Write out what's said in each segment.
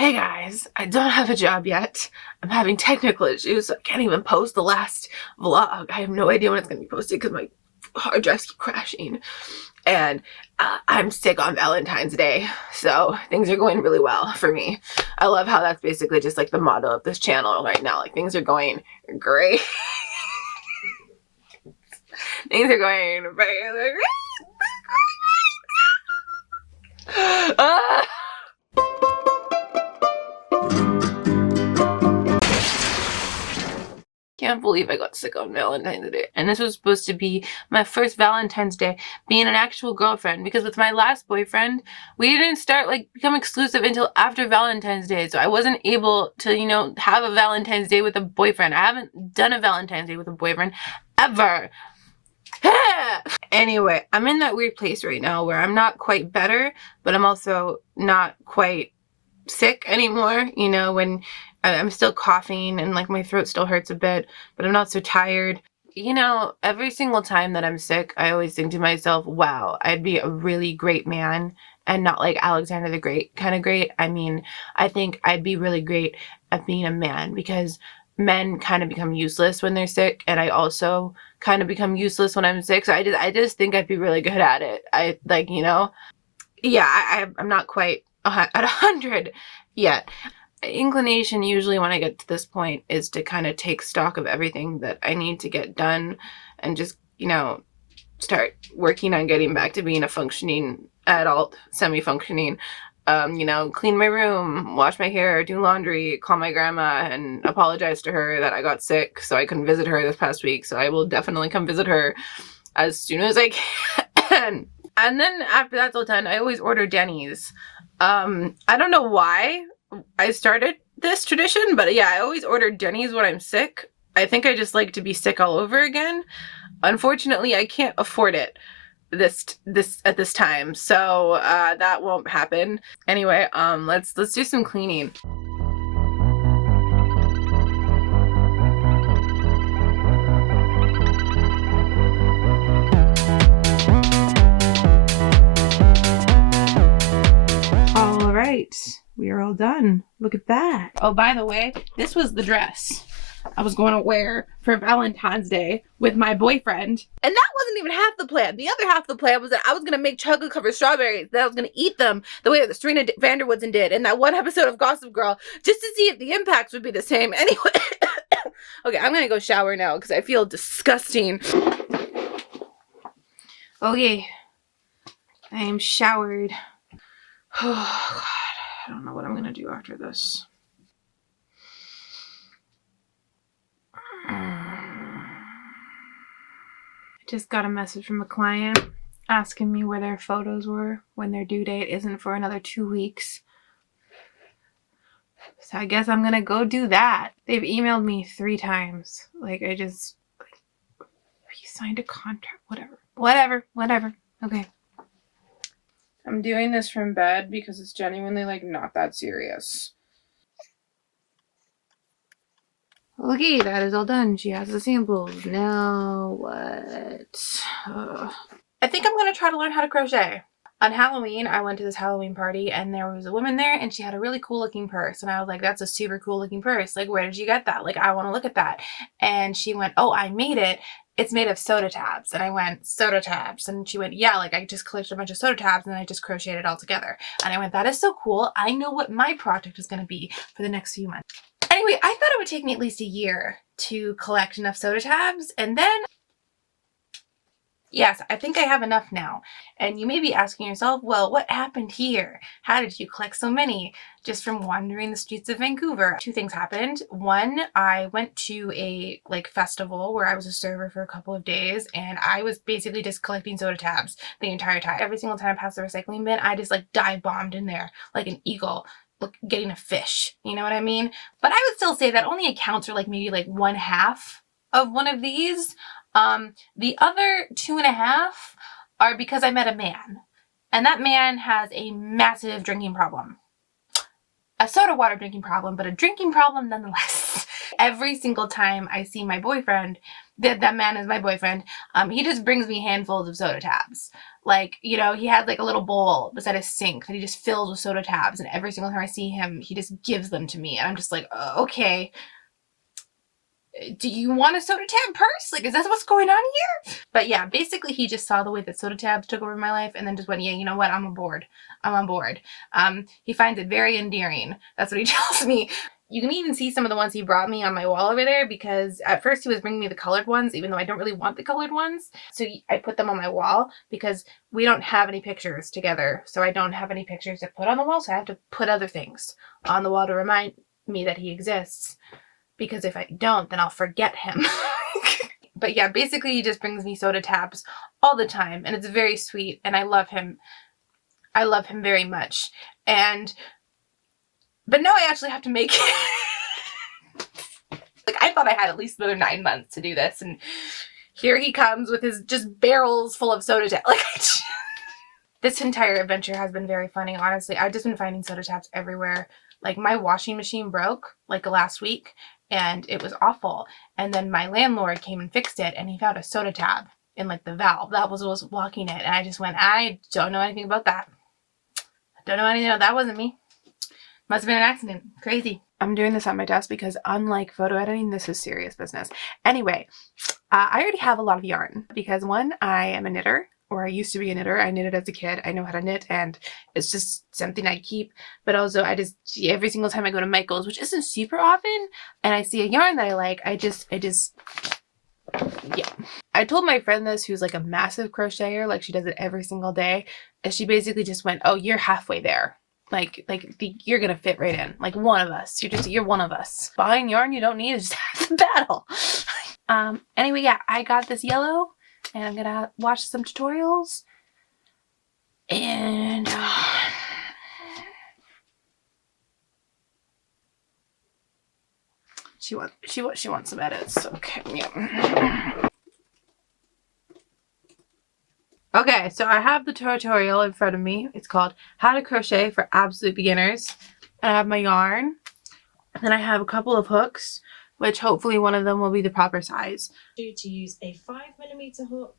Hey guys, I don't have a job yet. I'm having technical issues, so I can't even post the last vlog. I have no idea when it's going to be posted because my hard drives keep crashing. And I'm sick on Valentine's Day, so things are going really well for me. I love how that's basically just like the motto of this channel right now. Like, things are going great. Things are going great. Can't believe I got sick on Valentine's Day. And this was supposed to be my first Valentine's Day being an actual girlfriend, because with my last boyfriend, we didn't start become exclusive until after Valentine's Day. So I wasn't able to, have a Valentine's Day with a boyfriend. I haven't done a Valentine's Day with a boyfriend ever. Anyway, I'm in that weird place right now where I'm not quite better, but I'm also not quite sick anymore, when I'm still coughing and my throat still hurts a bit, but I'm not so tired. Every single time that I'm sick, I always think to myself, wow, I'd be a really great man, and not like Alexander the Great kind of great. I mean, I think I'd be really great at being a man, because men kind of become useless when they're sick, and I also kind of become useless when I'm sick. So I just think I'd be really good at it. Yeah, I'm not quite at 100 yet. Inclination usually when I get to this point is to kind of take stock of everything that I need to get done and just, start working on getting back to being a functioning adult, semi-functioning. Clean my room, wash my hair, do laundry, call my grandma and apologize to her that I got sick so I couldn't visit her this past week. So I will definitely come visit her as soon as I can. And then after that's all done, I always order Denny's. I don't know why I started this tradition, but yeah, I always order Denny's when I'm sick. I think I just like to be sick all over again. Unfortunately, I can't afford it at this time, so that won't happen. Anyway, let's do some cleaning. All right, we are all done. Look at that. Oh, by the way, this was the dress I was going to wear for Valentine's Day with my boyfriend. And that wasn't even half the plan. The other half of the plan was that I was going to make chocolate covered strawberries, that I was going to eat them the way that Serena van der Woodsen did in that one episode of Gossip Girl, just to see if the impacts would be the same. Anyway, okay, I'm going to go shower now because I feel disgusting. Okay, I am showered. Oh, God. I don't know what I'm going to do after this. I just got a message from a client asking me where their photos were when their due date isn't for another 2 weeks. So I guess I'm gonna go do that. They've emailed me 3 times. He signed a contract, whatever. Okay. I'm doing this from bed because it's genuinely not that serious. Okay, that is all done. She has the samples. Now what? I think I'm gonna try to learn how to crochet. On Halloween, I went to this Halloween party and there was a woman there and she had a really cool looking purse. And I was like, that's a super cool looking purse. Where did you get that? I want to look at that. And she went, oh, I made it. It's made of soda tabs. And I went, soda tabs? And she went, yeah, I just collected a bunch of soda tabs and I just crocheted it all together. And I went, that is so cool. I know what my project is going to be for the next few months. Anyway, I thought it would take me at least a year to collect enough soda tabs, and then, yes, I think I have enough now. And you may be asking yourself, well, what happened here? How did you collect so many just from wandering the streets of Vancouver? 2 things happened. One, I went to a festival where I was a server for a couple of days, and I was basically just collecting soda tabs the entire time. Every single time I passed the recycling bin, I just dive bombed in there like an eagle. Getting a fish, you know what I mean? But I would still say that only accounts for maybe 1/2 of one of these. The other 2.5 are because I met a man, and that man has a massive drinking problem. A soda water drinking problem, but a drinking problem nonetheless. every single time I see my boyfriend, that man is my boyfriend, he just brings me handfuls of soda tabs. Like, you know, he had like a little bowl beside his sink that he just fills with soda tabs, and every single time I see him, he just gives them to me, and I'm just like, okay, do you want a soda tab purse? Like, is that what's going on here? But yeah, basically he just saw the way that soda tabs took over my life and then just went, yeah, you know what? I'm on board. I'm on board. He finds it very endearing. That's what he tells me. You can even see some of the ones he brought me on my wall over there, because at first he was bringing me the colored ones, even though I don't really want the colored ones. So I put them on my wall because we don't have any pictures together. So I don't have any pictures to put on the wall. So I have to put other things on the wall to remind me that he exists. Because if I don't, then I'll forget him. But yeah, basically he just brings me soda tabs all the time, and it's very sweet, and I love him. I love him very much. But now I actually have to make like, I thought I had at least another 9 months to do this, and here he comes with his just barrels full of soda tabs. Like, this entire adventure has been very funny, honestly. I've just been finding soda tabs everywhere. Like, my washing machine broke like last week, and it was awful. And then my landlord came and fixed it, and he found a soda tab in like the valve. That was what was blocking it. And I just went, I don't know anything about that. I don't know anything about that. Wasn't me. Must have been an accident. Crazy. I'm doing this at my desk because, unlike photo editing, this is serious business. Anyway, I already have a lot of yarn because, one, I am a knitter, or I used to be a knitter. I knitted as a kid. I know how to knit, and it's just something I keep. But also, I just, every single time I go to Michael's, which isn't super often, and I see a yarn that I like, I just, yeah. I told my friend this, who's like a massive crocheter, like she does it every single day, and she basically just went, oh, you're halfway there. You're gonna fit right in. Like, one of us. You're one of us. Buying yarn you don't need is just half the battle. Anyway, yeah, I got this yellow, and I'm gonna watch some tutorials, and she wants some edits. Okay, yeah. Okay, so I have the tutorial in front of me. It's called How to Crochet for Absolute Beginners. I have my yarn, and then I have a couple of hooks, which hopefully one of them will be the proper size. To use a 5mm hook.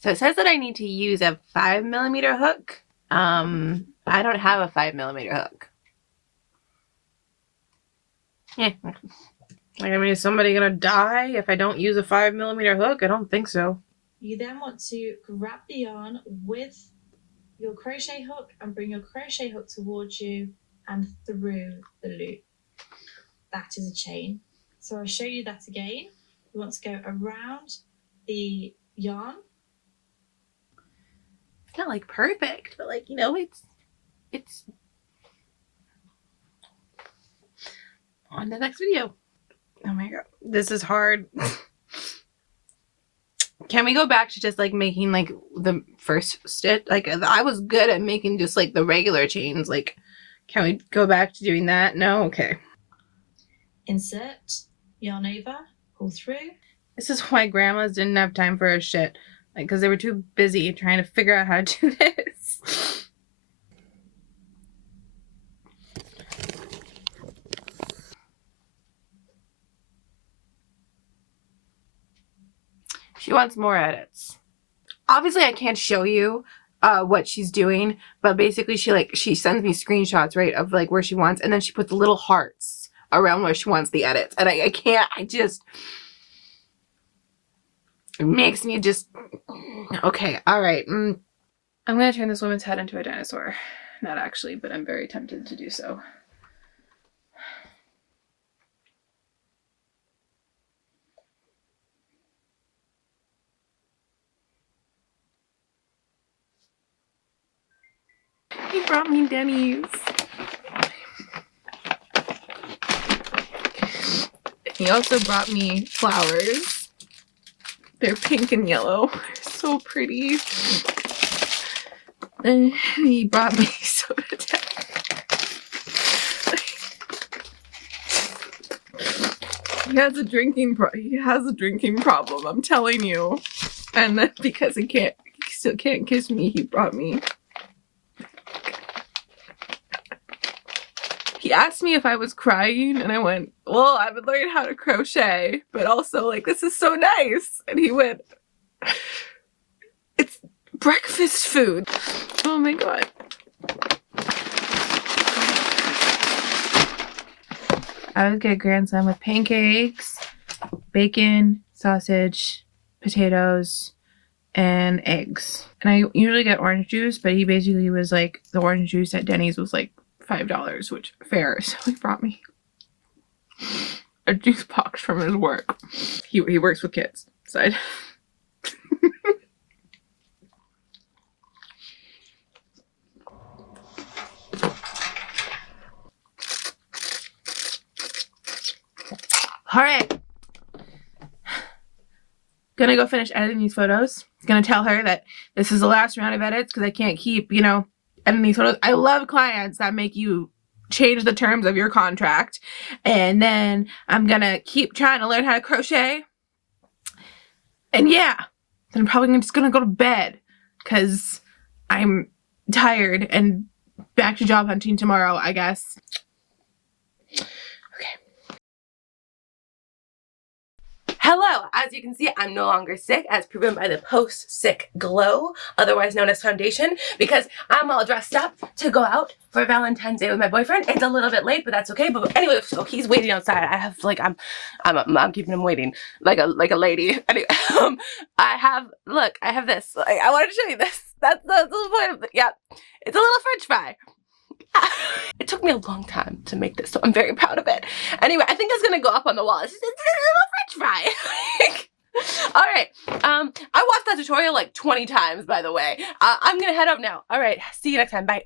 So it says that I need to use a 5mm hook. I don't have a 5mm hook. Yeah. Like, I mean, is somebody gonna die if I don't use a 5mm hook? I don't think so. You then want to grab the yarn with your crochet hook and bring your crochet hook towards you and through the loop. That is a chain. So I'll show you that again. You want to go around the yarn. It's not like perfect, but like, you know, it's on the next video. Oh my god, this is hard. Can we go back to just like making like the first stitch? Like, I was good at making just like the regular chains. Like, can we go back to doing that? No? Okay. Insert, yarn over, pull through. This is why grandmas didn't have time for her shit. Like, because they were too busy trying to figure out how to do this. She wants more edits. Obviously, I can't show you what she's doing, but basically she sends me screenshots, right, of like where she wants, and then she puts little hearts around where she wants the edits, and I can't, it makes me just, okay, all right. I'm gonna turn this woman's head into a dinosaur. Not actually, but I'm very tempted to do so. He brought me Denny's. He also brought me flowers. They're pink and yellow. They're so pretty. And he brought me soda He has a drinking problem, I'm telling you. And then because he still can't kiss me, he brought me He asked me if I was crying, and I went, well, I've been learning how to crochet, but also, like, this is so nice. And he went, it's breakfast food. Oh my God. I would get grand slam with pancakes, bacon, sausage, potatoes, and eggs. And I usually get orange juice, but he basically was like, the orange juice at Denny's was like $5, which fair. So he brought me a juice box from his work. He works with kids, so all right. Gonna go finish editing these photos. Gonna tell her that this is the last round of edits because I can't keep, you know, editing these photos. I love clients that make you change the terms of your contract. And then I'm gonna keep trying to learn how to crochet. And yeah, then I'm probably just gonna go to bed because I'm tired and back to job hunting tomorrow, I guess. Hello! As you can see, I'm no longer sick, as proven by the post-sick glow, otherwise known as foundation, because I'm all dressed up to go out for Valentine's Day with my boyfriend. It's a little bit late, but that's okay. But anyway, so he's waiting outside. I have, like, I'm keeping him waiting like a lady. Anyway, I have this. Like, I wanted to show you this. That's the point of it. Yeah, it's a little French fry. It took me a long time to make this, so I'm very proud of it. Anyway, I think it's gonna go up on the wall. It's a little French fry. All right. I watched that tutorial like 20 times, by the way. I'm gonna head up now. All right. See you next time. Bye.